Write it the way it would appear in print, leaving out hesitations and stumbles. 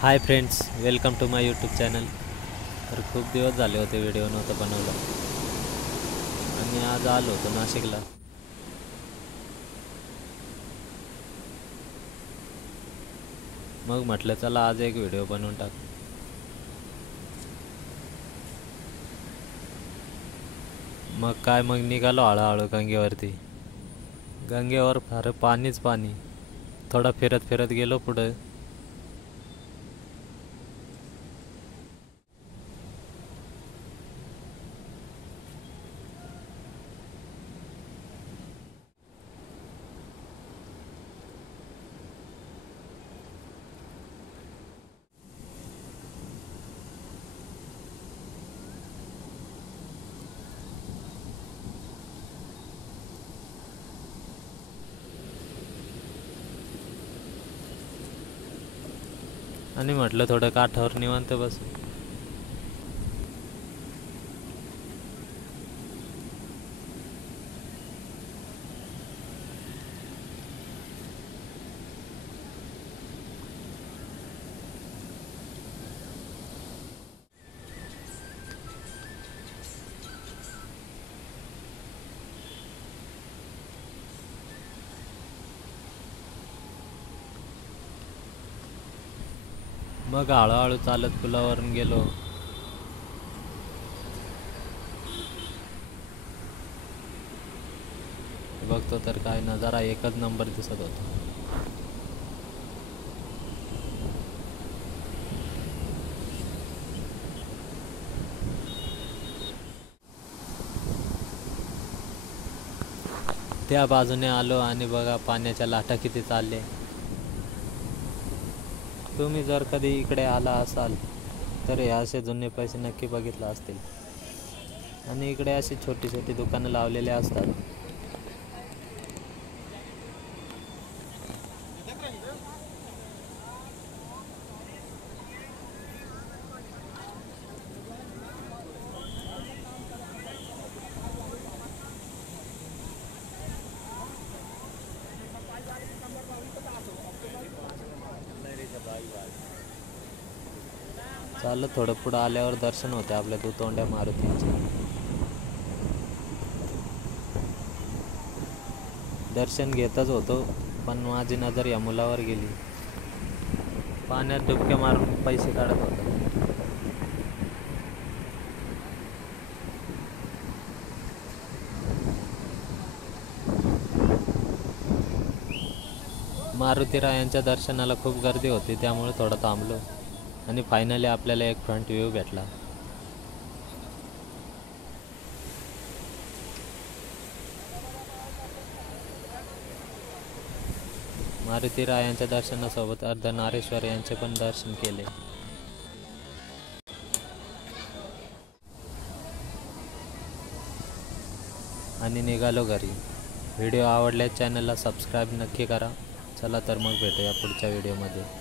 High friends, welcome to my YouTube channel. तर खूप दिवस झाले होते व्हिडिओ नव्हता बनवला आणि आज आलो होतो नाशिकला। मग म्हटलं चला आज एक व्हिडिओ बनवून टाक। मग निघालो हळूहळू गंगेवरती। गंगेवर फार पाणीच पाणी। थोडा फिरत फिरत गेलो पुढे। आणि म्हटलं थोडं काठावर निवांत बसू। मग हळूहळू चालत पुलावरून गेलो। बघतो तर काय नजारा एकच नंबर दिसत होता। त्या बाजूने आलो आणि बघा पाण्याच्या लाटा किती चालले। तुम्ही जर कधी इकडे आला असाल तर हे असे जुने पैसे नक्की बघितले असतील। आणि इकडे अशी छोटी छोटी दुकानं लावलेली असतात। चाललं थोडं पुढं आल्यावर दर्शन होते आपल्या दुतोंड्या मारुतीचे। दर्शन घेतच होतो पण माझी नजर या मुलावर गेली। पाण्यात डुबक्या मारून पैसे काढत होता। मारुतीरायांच्या दर्शनाला खूप गर्दी होती त्यामुळे थोडं थांबलो आणि फायनली आपल्याला एक फ्रंट व्ह्यू भेटला। मारुतीरायांच्या दर्शनासोबत अर्धनारेश्वर यांचे पण दर्शन केले आणि निघालो घरी। व्हिडिओ आवडल्यास चॅनलला सबस्क्राईब नक्की करा। चला तर मग भेटूया पुढच्या व्हिडिओमध्ये।